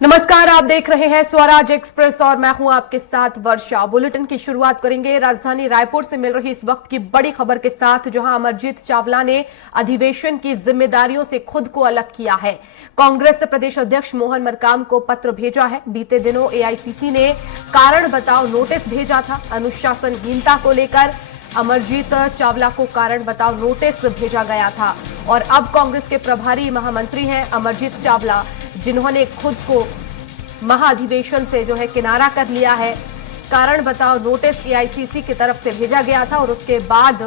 नमस्कार, आप देख रहे हैं स्वराज एक्सप्रेस और मैं हूं आपके साथ वर्षा। बुलेटिन की शुरुआत करेंगे राजधानी रायपुर से मिल रही इस वक्त की बड़ी खबर के साथ, जहां अमरजीत चावला ने अधिवेशन की जिम्मेदारियों से खुद को अलग किया है। कांग्रेस प्रदेश अध्यक्ष मोहन मरकाम को पत्र भेजा है। बीते दिनों एआईसीसी ने कारण बताओ नोटिस भेजा था। अनुशासनहीनता को लेकर अमरजीत चावला को कारण बताओ नोटिस भेजा गया था और अब कांग्रेस के प्रभारी महामंत्री हैं अमरजीत चावला, जिन्होंने खुद को महाधिवेशन से जो है किनारा कर लिया है। कारण बताओ नोटिस एआईसीसी की तरफ से भेजा गया था और उसके बाद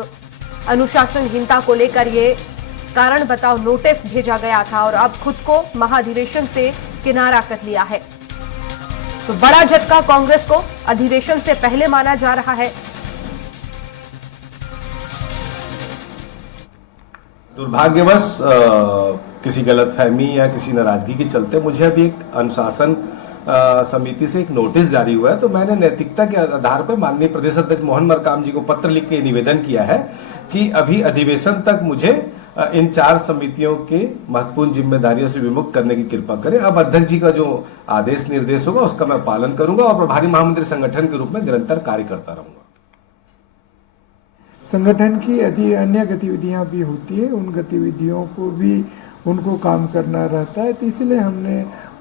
अनुशासनहीनता को लेकर ये कारण बताओ नोटिस भेजा गया था और अब खुद को महाधिवेशन से किनारा कर लिया है। तो बड़ा झटका कांग्रेस को अधिवेशन से पहले माना जा रहा है। दुर्भाग्यवश किसी गलतफहमी या किसी नाराजगी के चलते मुझे अभी एक अनुशासन समिति से एक नोटिस जारी हुआ है, तो मैंने नैतिकता के आधार पर माननीय प्रदेश अध्यक्ष मोहन मरकाम जी को पत्र लिख के निवेदन किया है कि अभी अधिवेशन तक मुझे इन 4 समितियों के महत्वपूर्ण जिम्मेदारियों से विमुक्त करने की कृपा करें। अब अध्यक्ष जी का जो आदेश निर्देश होगा उसका मैं पालन करूंगा और प्रभारी महामंत्री संगठन के रूप में निरंतर कार्य करता रहूंगा। संगठन की अन्य गतिविधियां भी होती है, उन गतिविधियों को भी उनको काम करना रहता है, तो इसलिए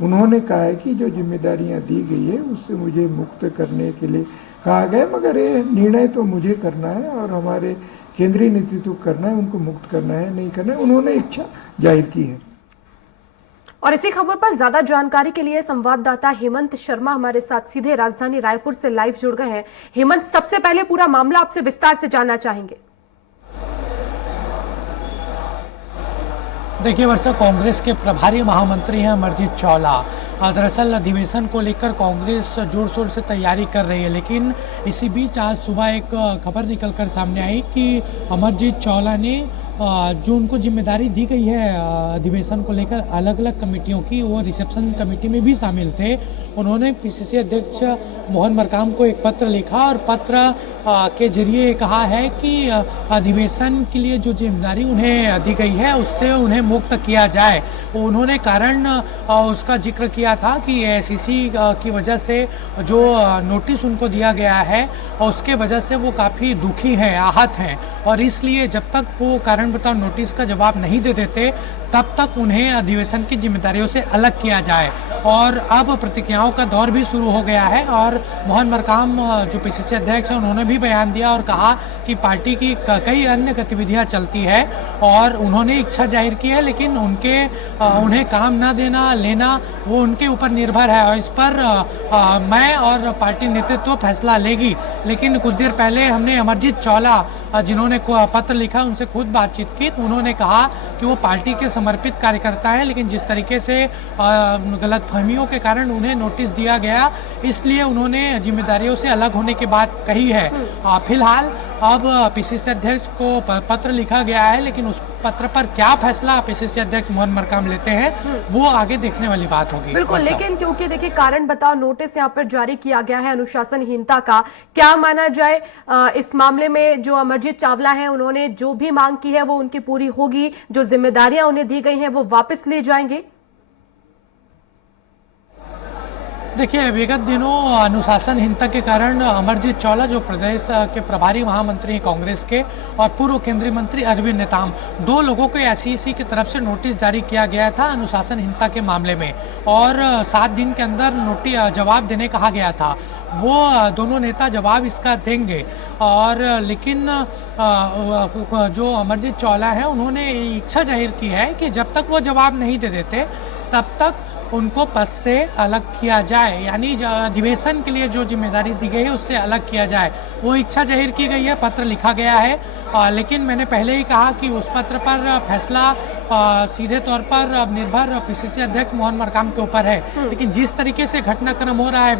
उन्होंने कहा है कि जो जिम्मेदारियां दी गई है उससे मुझे मुक्त करने के लिए कहा गया। मगर ये निर्णय तो मुझे करना है और हमारे केंद्रीय नेतृत्व करना है, उनको मुक्त करना है नहीं करना है, उन्होंने इच्छा जाहिर की है। और इसी खबर पर ज्यादा जानकारी के लिए संवाददाता हेमंत शर्मा हमारे साथ सीधे राजधानी रायपुर से लाइव जुड़ गए हैं। हेमंत, सबसे पहले पूरा मामला आपसे विस्तार से जानना चाहेंगे। देखिए वर्षा, कांग्रेस के प्रभारी महामंत्री हैं अमरजीत चावला। दरअसल अधिवेशन को लेकर कांग्रेस जोर शोर से तैयारी कर रही है, लेकिन इसी बीच आज सुबह एक खबर निकलकर सामने आई कि अमरजीत चावला ने जो उनको जिम्मेदारी दी गई है अधिवेशन को लेकर अलग अलग कमेटियों की, वो रिसेप्शन कमेटी में भी शामिल थे। उन्होंने पीसीसी अध्यक्ष मोहन मरकाम को एक पत्र लिखा और पत्र के जरिए कहा है कि अधिवेशन के लिए जो जिम्मेदारी उन्हें दी गई है उससे उन्हें मुक्त किया जाए। उन्होंने कारण उसका जिक्र किया था कि एआईसीसी की वजह से जो नोटिस उनको दिया गया है उसके वजह से वो काफ़ी दुखी हैं, आहत हैं और इसलिए जब तक वो कारण बताओ नोटिस का जवाब नहीं दे देते तब तक उन्हें अधिवेशन की जिम्मेदारियों से अलग किया जाए। और अब प्रतिक्रियाओं का दौर भी शुरू हो गया है और मोहन मरकाम जो पीसीसी अध्यक्ष हैं उन्होंने भी बयान दिया और कहा कि पार्टी की कई अन्य गतिविधियां चलती है और उन्होंने इच्छा जाहिर की है, लेकिन उन्हें काम ना देना लेना वो उनके ऊपर निर्भर है और इस पर मैं और पार्टी नेतृत्व फैसला लेगी। लेकिन कुछ देर पहले हमने अमरजीत चावला जिन्होंने पत्र लिखा उनसे खुद बातचीत की, उन्होंने कहा कि वो पार्टी के समर्पित कार्यकर्ता है, लेकिन जिस तरीके से गलतफहमियों के कारण उन्हें नोटिस दिया गया इसलिए उन्होंने जिम्मेदारियों से अलग होने की बात कही है। फिलहाल अब पीसीसी अध्यक्ष को पत्र लिखा गया है, लेकिन उस पत्र पर क्या फैसला पीसीसी अध्यक्ष मोहन मरकाम लेते हैं वो आगे देखने वाली बात होगी। बिल्कुल, लेकिन क्योंकि देखिए कारण बताओ नोटिस यहाँ पर जारी किया गया है अनुशासनहीनता का, क्या माना जाए इस मामले में जो अमरजीत चावला हैं उन्होंने जो भी मांग की है वो उनकी पूरी होगी, जो जिम्मेदारियां उन्हें दी गई हैं वो वापस ले जाएंगे? देखिए विगत दिनों अनुशासनहीनता के कारण अमरजीत चावला जो प्रदेश के प्रभारी महामंत्री हैं कांग्रेस के और पूर्व केंद्रीय मंत्री अरविंद नेताम, 2 लोगों को एआईसीसी की तरफ से नोटिस जारी किया गया था अनुशासनहीनता के मामले में और 7 दिन के अंदर जवाब देने कहा गया था। वो दोनों नेता जवाब इसका देंगे और लेकिन जो अमरजीत चावला है उन्होंने इच्छा जाहिर की है कि जब तक वो जवाब नहीं दे देते तब तक उनको पद से अलग किया जाए, यानी अधिवेशन के लिए जो जिम्मेदारी दी गई है उससे अलग किया जाए। वो इच्छा जाहिर की गई है, पत्र लिखा गया है, लेकिन मैंने पहले ही कहा कि उस पत्र पर फैसला सीधे तौर पर निर्भर पीसीसी अध्यक्ष मोहन मरकाम के ऊपर है। लेकिन जिस तरीके से घटनाक्रम हो रहा है,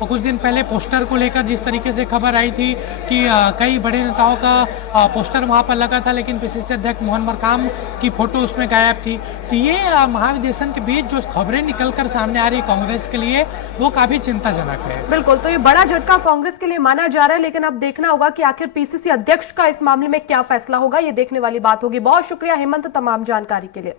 कुछ दिन पहले पोस्टर को लेकर जिस तरीके से खबर आई थी कि कई बड़े नेताओं का पोस्टर वहां पर लगा था लेकिन पीसीसी अध्यक्ष मोहन मरकाम की फोटो उसमें गायब थी, तो ये महाधिवेशन के बीच जो खबरें निकलकर सामने आ रही कांग्रेस के लिए वो काफी चिंताजनक है। बिल्कुल, तो ये बड़ा झटका कांग्रेस के लिए माना जा रहा है, लेकिन अब देखना होगा कि आखिर पीसीसी अध्यक्ष का इस मामले में क्या फैसला होगा, ये देखने वाली बात होगी। बहुत शुक्रिया हेमंत तमाम जानकारी के लिए।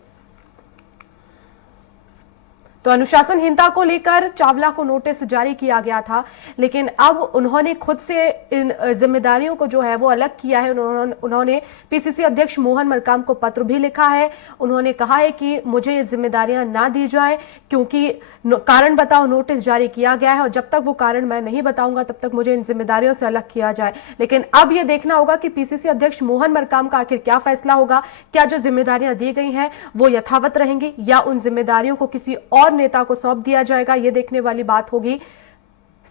तो अनुशासनहीनता को लेकर चावला को नोटिस जारी किया गया था, लेकिन अब उन्होंने खुद से इन जिम्मेदारियों को जो है वो अलग किया है। उन्होंने पीसीसी अध्यक्ष मोहन मरकाम को पत्र भी लिखा है। उन्होंने कहा है कि मुझे ये जिम्मेदारियां ना दी जाए, क्योंकि कारण बताओ नोटिस जारी किया गया है और जब तक वो कारण मैं नहीं बताऊंगा तब तक मुझे इन जिम्मेदारियों से अलग किया जाए। लेकिन अब ये देखना होगा कि पीसीसी अध्यक्ष मोहन मरकाम का आखिर क्या फैसला होगा। क्या जो जिम्मेदारियां दी गई हैं वो यथावत रहेंगी या उन जिम्मेदारियों को किसी और नेता को सौंप दिया जाएगा, ये देखने वाली बात होगी।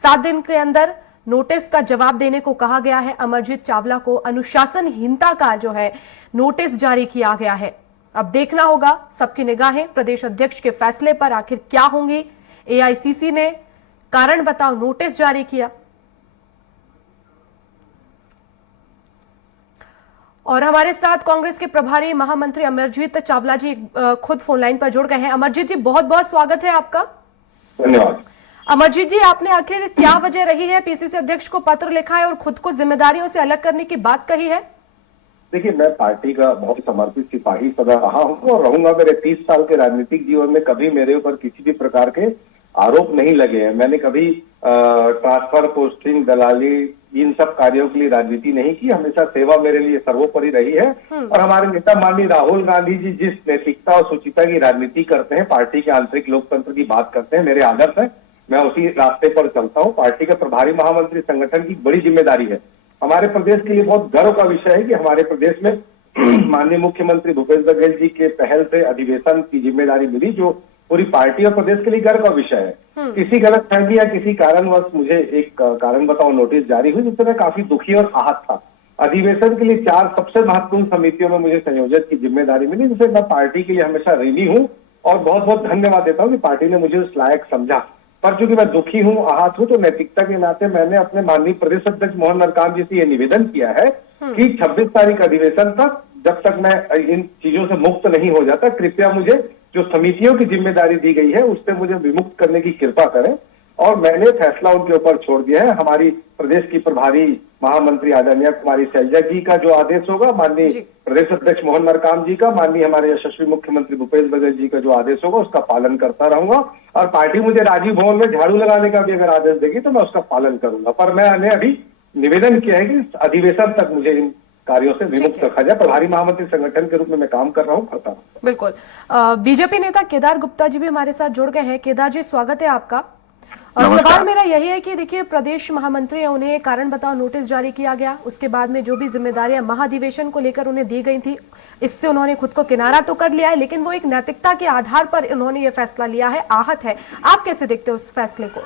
7 दिन के अंदर नोटिस का जवाब देने को कहा गया है। अमरजीत चावला को अनुशासनहीनता का जो है नोटिस जारी किया गया है। अब देखना होगा, सबकी निगाहें प्रदेश अध्यक्ष के फैसले पर आखिर क्या होंगी। एआईसीसी ने कारण बताओ नोटिस जारी किया और हमारे साथ कांग्रेस के प्रभारी महामंत्री अमरजीत चावला जी खुद फोन लाइन पर जुड़ गए हैं। अमरजीत जी, बहुत बहुत स्वागत है आपका। धन्यवाद। अमरजीत जी, आपने आखिर क्या वजह रही है, पीसीसी अध्यक्ष को पत्र लिखा है और खुद को जिम्मेदारियों से अलग करने की बात कही है? देखिए, मैं पार्टी का बहुत समर्पित सिपाही सदा रहा हूं और रहूंगा। मेरे 30 साल के राजनीतिक जीवन में कभी मेरे ऊपर किसी भी प्रकार के आरोप नहीं लगे हैं। मैंने कभी ट्रांसफर, पोस्टिंग, दलाली, इन सब कार्यों के लिए राजनीति नहीं की। हमेशा सेवा मेरे लिए सर्वोपरि रही है। और हमारे नेता माननीय राहुल गांधी जी जिस नैतिकता और सुचिता की राजनीति करते हैं, पार्टी के आंतरिक लोकतंत्र की बात करते हैं, मेरे आदर्श है, मैं उसी रास्ते पर चलता हूँ। पार्टी के प्रभारी महामंत्री संगठन की बड़ी जिम्मेदारी है। हमारे प्रदेश के लिए बहुत गर्व का विषय है कि हमारे प्रदेश में माननीय मुख्यमंत्री भूपेश बघेल जी के पहल से अधिवेशन की जिम्मेदारी मिली, जो पूरी पार्टी और प्रदेश के लिए गर्व का विषय है। किसी गलतफहमी या किसी कारणवश मुझे एक कारण बताओ नोटिस जारी हुई, जिससे मैं काफी दुखी और आहत था। अधिवेशन के लिए 4 सबसे महत्वपूर्ण समितियों में मुझे संयोजक की जिम्मेदारी मिली, जिसे मैं पार्टी के लिए हमेशा ऋणी हूँ और बहुत बहुत धन्यवाद देता हूँ कि पार्टी ने मुझे उस लायक समझा। पर चूंकि मैं दुखी हूँ, आहत हूँ, तो नैतिकता के नाते मैंने अपने माननीय प्रदेश अध्यक्ष मोहन मरकाम जी से यह निवेदन किया है कि 26 तारीख अधिवेशन तक जब तक मैं इन चीजों से मुक्त नहीं हो जाता, कृपया मुझे जो समितियों की जिम्मेदारी दी गई है उससे मुझे विमुक्त करने की कृपा करें। और मैंने फैसला उनके ऊपर छोड़ दिया है। हमारी प्रदेश की प्रभारी महामंत्री आदरणीय कुमारी शैलजा जी का जो आदेश होगा, माननीय प्रदेश अध्यक्ष मोहन मरकाम जी का, माननीय हमारे यशस्वी मुख्यमंत्री भूपेश बघेल जी का जो आदेश होगा उसका पालन करता रहूंगा। और पार्टी मुझे राजीव भवन में झाड़ू लगाने का भी अगर आदेश देगी तो मैं उसका पालन करूंगा। पर मैंने अभी निवेदन किया है कि अधिवेशन तक मुझे इन कार्यों से विमुक्त रखा जाए। प्रभारी महामंत्री संगठन के रूप में मैं काम कर रहा हूँ, करता हूँ। बिल्कुल। बीजेपी नेता केदार गुप्ता जी भी हमारे साथ जुड़ गए हैं। केदार जी, स्वागत है आपका। और सवाल मेरा यही है कि देखिए, प्रदेश महामंत्री है, उन्हें कारण बताओ नोटिस जारी किया गया, उसके बाद में जो भी जिम्मेदारियां महाधिवेशन को लेकर उन्हें दी गई थी, इससे उन्होंने खुद को किनारा तो कर लिया है, लेकिन वो एक नैतिकता के आधार पर उन्होंने ये फैसला लिया है, आहत है। आप कैसे देखते हो उस फैसले को?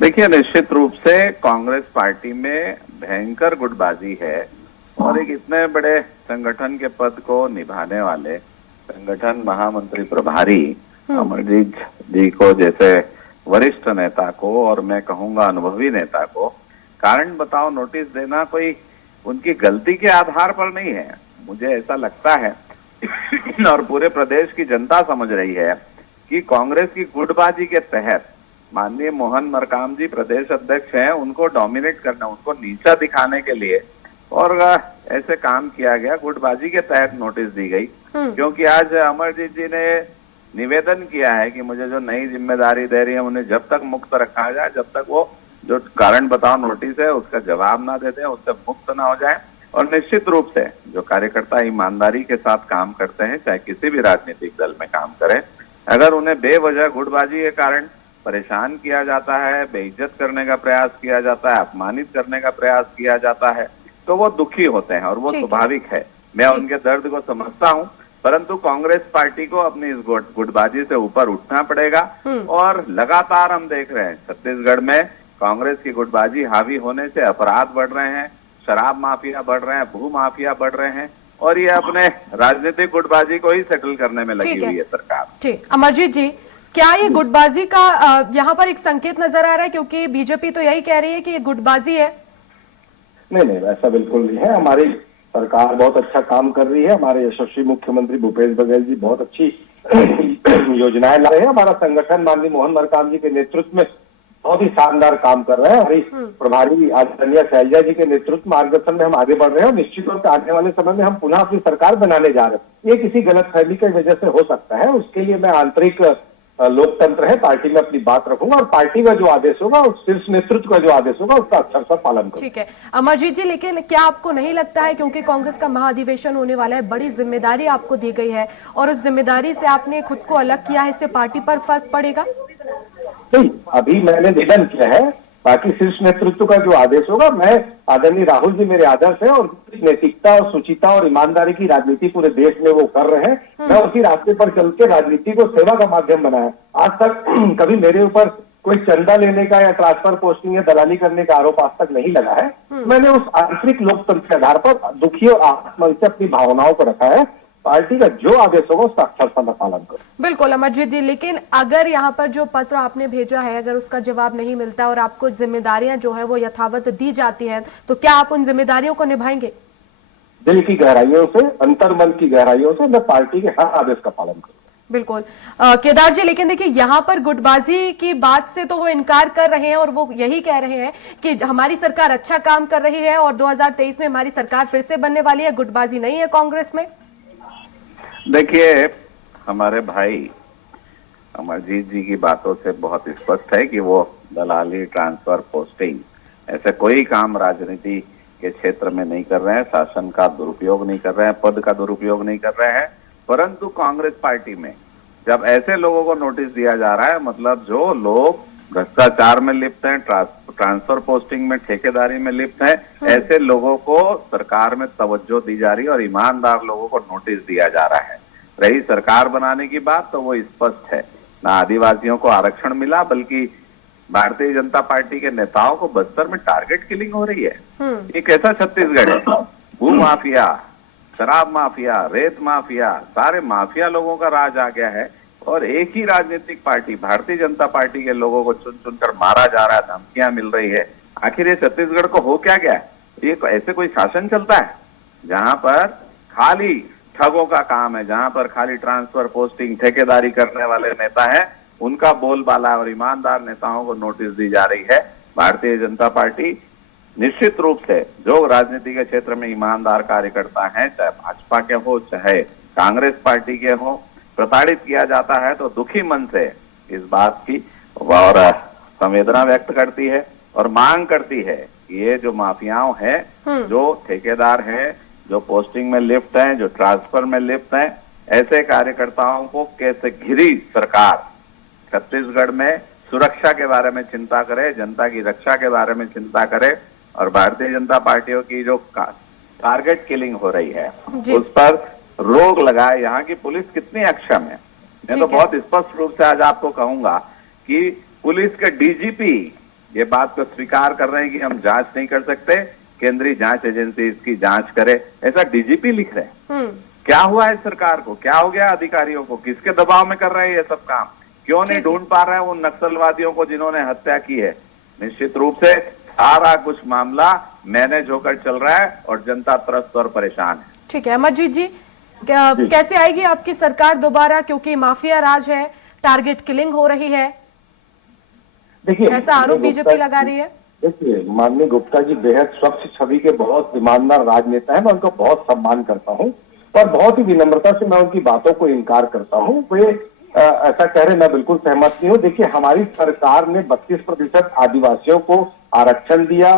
देखिए, निश्चित रूप से कांग्रेस पार्टी में भयंकर गुटबाजी है और एक इतने बड़े संगठन के पद को निभाने वाले संगठन महामंत्री प्रभारी अमरजीत जी को जैसे वरिष्ठ नेता को, और मैं कहूंगा अनुभवी नेता को, कारण बताओ नोटिस देना कोई उनकी गलती के आधार पर नहीं है। मुझे ऐसा लगता है और पूरे प्रदेश की जनता समझ रही है कि कांग्रेस की गुटबाजी के तहत माननीय मोहन मरकाम जी प्रदेश अध्यक्ष हैं, उनको डोमिनेट करना, उनको नीचा दिखाने के लिए और ऐसे काम किया गया, गुटबाजी के तहत नोटिस दी गई। क्योंकि आज अमरजीत जी ने निवेदन किया है कि मुझे जो नई जिम्मेदारी दे रही है उन्हें जब तक मुक्त रखा जाए, जब तक वो जो कारण बताओ नोटिस है उसका जवाब ना दे दें, उससे मुक्त ना हो जाए। और निश्चित रूप से जो कार्यकर्ता ईमानदारी के साथ काम करते हैं, चाहे किसी भी राजनीतिक दल में काम करें, अगर उन्हें बेवजह गुटबाजी के कारण परेशान किया जाता है, बेइज्जत करने का प्रयास किया जाता है, अपमानित करने का प्रयास किया जाता है, तो वो दुखी होते हैं और वो स्वाभाविक है। मैं उनके दर्द को समझता हूँ, परंतु कांग्रेस पार्टी को अपनी इस गुटबाजी से ऊपर उठना पड़ेगा। और लगातार हम देख रहे हैं छत्तीसगढ़ में कांग्रेस की गुटबाजी हावी होने से अपराध बढ़ रहे हैं, शराब माफिया बढ़ रहे हैं, भू माफिया बढ़ रहे हैं, और ये अपने राजनीतिक गुटबाजी को ही सेटल करने में लगी हुई है सरकार। ठीक, अमरजीत जी, क्या ये गुटबाजी का यहाँ पर एक संकेत नजर आ रहा है? क्योंकि बीजेपी तो यही कह रही है कि ये गुटबाजी है। नहीं, ऐसा बिल्कुल नहीं है। हमारी सरकार बहुत अच्छा काम कर रही है। हमारे यशस्वी मुख्यमंत्री भूपेश बघेल जी बहुत अच्छी योजनाएं ला रहे हैं। हमारा संगठन माननीय मोहन मरकाम जी के नेतृत्व में बहुत ही शानदार काम कर रहे हैं। हमारी प्रभारी आदरणीय शैलजा जी के नेतृत्व मार्गदर्शन में हम आगे बढ़ रहे हैं और निश्चित तौर पर आने वाले समय में हम पुनः अपनी सरकार बनाने जा रहे हैं। ये किसी गलतफहमी की वजह से हो सकता है, उसके लिए मैं आंतरिक लोकतंत्र है, पार्टी में अपनी बात रखूंगा और पार्टी का जो आदेश होगा, उस शीर्ष नेतृत्व का जो आदेश होगा उसका अक्षर से पालन करूंगा। ठीक है अमरजीत जी, लेकिन क्या आपको नहीं लगता है क्योंकि कांग्रेस का महाधिवेशन होने वाला है, बड़ी जिम्मेदारी आपको दी गई है और उस जिम्मेदारी से आपने खुद को अलग किया है, इससे पार्टी पर फर्क पड़ेगा? नहीं, अभी मैंने निवेदन किया है, बाकी शीर्ष नेतृत्व का जो आदेश होगा, मैं आदरणीय राहुल जी मेरे आदर्श है और नैतिकता और सुचिता और ईमानदारी की राजनीति पूरे देश में वो कर रहे हैं। मैं उसी रास्ते पर चल के राजनीति को सेवा का माध्यम बनाया। आज तक कभी मेरे ऊपर कोई चंदा लेने का या ट्रांसफर पोस्टिंग या दलाली करने का आरोप आज तक नहीं लगा है। मैंने उस आंतरिक लोकतंत्र के आधार पर दुखी और आत्मन से अपनी भावनाओं को रखा है। पार्टी का जो आदेश होगा उसका अक्षर से मैं पालन करूं। बिल्कुल अमरजीत जी, लेकिन अगर यहाँ पर जो पत्र आपने भेजा है, अगर उसका जवाब नहीं मिलता और आपको जिम्मेदारियां जो है वो यथावत दी जाती हैं, तो क्या आप उन जिम्मेदारियों को निभाएंगे? दिल की गहराइयों से, अंतर्मन की गहराइयों से मैं पार्टी के हर आदेश का पालन करूंगा। बिल्कुल केदार जी, लेकिन देखिए यहाँ पर गुटबाजी की बात से तो वो इनकार कर रहे हैं और वो यही कह रहे हैं कि हमारी सरकार अच्छा काम कर रही है और 2023 में हमारी सरकार फिर से बनने वाली है, गुटबाजी नहीं है कांग्रेस में। देखिए, हमारे भाई अमरजीत जी की बातों से बहुत स्पष्ट है कि वो दलाली, ट्रांसफर, पोस्टिंग ऐसे कोई काम राजनीति के क्षेत्र में नहीं कर रहे हैं, शासन का दुरुपयोग नहीं कर रहे हैं, पद का दुरुपयोग नहीं कर रहे हैं। परंतु कांग्रेस पार्टी में जब ऐसे लोगों को नोटिस दिया जा रहा है, मतलब जो लोग भ्रष्टाचार में लिप्त हैं, ट्रांसफर पोस्टिंग में, ठेकेदारी में लिप्त हैं, ऐसे लोगों को सरकार में तवज्जो दी जा रही है और ईमानदार लोगों को नोटिस दिया जा रहा है। रही सरकार बनाने की बात, तो वो स्पष्ट है, ना आदिवासियों को आरक्षण मिला, बल्कि भारतीय जनता पार्टी के नेताओं को बस्तर में टारगेट किलिंग हो रही है। ये कैसा छत्तीसगढ़ है? भू माफिया, शराब माफिया, रेत माफिया, सारे माफिया लोगों का राज आ गया है और एक ही राजनीतिक पार्टी भारतीय जनता पार्टी के लोगों को चुन चुनकर मारा जा रहा है, धमकियां मिल रही है। आखिर ये छत्तीसगढ़ को हो क्या गया? ये ऐसे कोई शासन चलता है जहां पर खाली ठगों का काम है, जहां पर खाली ट्रांसफर, पोस्टिंग, ठेकेदारी करने वाले नेता हैं, उनका बोलबाला और ईमानदार नेताओं को नोटिस दी जा रही है। भारतीय जनता पार्टी निश्चित रूप से जो राजनीति के क्षेत्र में ईमानदार कार्यकर्ता हैं, चाहे भाजपा के हो चाहे कांग्रेस पार्टी के हो, प्रताड़ित किया जाता है तो दुखी मन से इस बात की और संवेदना व्यक्त करती है और मांग करती है कि ये जो माफियाओं हैं, जो ठेकेदार हैं, जो पोस्टिंग में लिप्त हैं, जो ट्रांसफर में लिप्त हैं, ऐसे कार्यकर्ताओं को कैसे घिरी सरकार छत्तीसगढ़ में सुरक्षा के बारे में चिंता करे, जनता की रक्षा के बारे में चिंता करे और भारतीय जनता पार्टियों की जो टारगेट किलिंग हो रही है उस पर रोक लगाए। यहाँ की पुलिस कितनी अक्षम है, मैं तो बहुत स्पष्ट रूप से आज आपको कहूंगा कि पुलिस के डीजीपी ये बात को स्वीकार कर रहे हैं कि हम जांच नहीं कर सकते, केंद्रीय जांच एजेंसी इसकी जांच करे, ऐसा डीजीपी लिख रहे हैं। क्या हुआ है सरकार को? क्या हो गया अधिकारियों को? किसके दबाव में कर रहे हैं ये सब काम? क्यों नहीं ढूंढ पा रहे हैं उन नक्सलवादियों को जिन्होंने हत्या की है? निश्चित रूप से सारा कुछ मामला मैनेज होकर चल रहा है और जनता त्रस्त और परेशान है। ठीक है अमरजीत जी, कैसे आएगी आपकी सरकार दोबारा, क्योंकि माफिया राज है, टारगेट किलिंग हो रही है, देखिए ऐसा आरोप बीजेपी लगा रही है। देखिए, माननीय गुप्ता जी बेहद स्वच्छ छवि के बहुत ईमानदार राजनेता है, मैं उनका बहुत सम्मान करता हूँ और बहुत ही विनम्रता से मैं उनकी बातों को इनकार करता हूँ। वे ऐसा कह रहे, मैं बिल्कुल सहमत नहीं हूँ। देखिए, हमारी सरकार ने 32% आदिवासियों को आरक्षण दिया,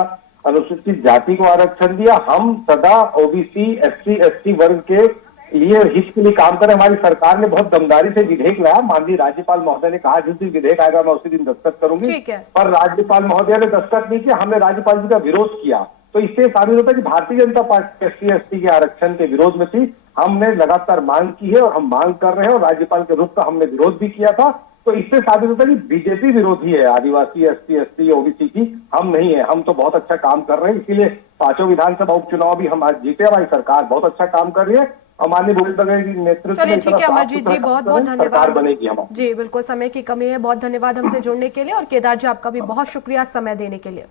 अनुसूचित जाति को आरक्षण दिया। हम सदा ओबीसी, एससी, एसटी वर्ग के लिए हित के लिए काम करें। हमारी सरकार ने बहुत दमदारी से विधेयक लाया। माननीय राज्यपाल महोदय ने कहा जिस दिन विधेयक आएगा मैं उसी दिन दस्तखत करूंगी, पर राज्यपाल महोदय ने दस्तखत नहीं किया। हमने राज्यपाल जी का विरोध किया, तो इससे साबित होता है कि Bharatiya Janata party SC ST के आरक्षण के विरोध में थी। हमने लगातार मांग की है और हम मांग कर रहे हैं और राज्यपाल के रुख का हमने विरोध भी किया था। तो इससे साबित होता है कि बीजेपी विरोधी है आदिवासी, एसटी, एसटी, ओबीसी की, हम नहीं है। हम तो बहुत अच्छा काम कर रहे हैं, इसीलिए 5 विधानसभा उपचुनाव भी हम आज जीते। हमारी सरकार बहुत अच्छा काम कर रही है। माननीय भूपेश बघेल जी नेतृत्व में ठीक है अमरजीत जी, बहुत बहुत धन्यवाद। बनेगी हमारी जी बिल्कुल, समय की कमी है, बहुत धन्यवाद हमसे जुड़ने के लिए और केदार जी आपका भी बहुत शुक्रिया समय देने के लिए।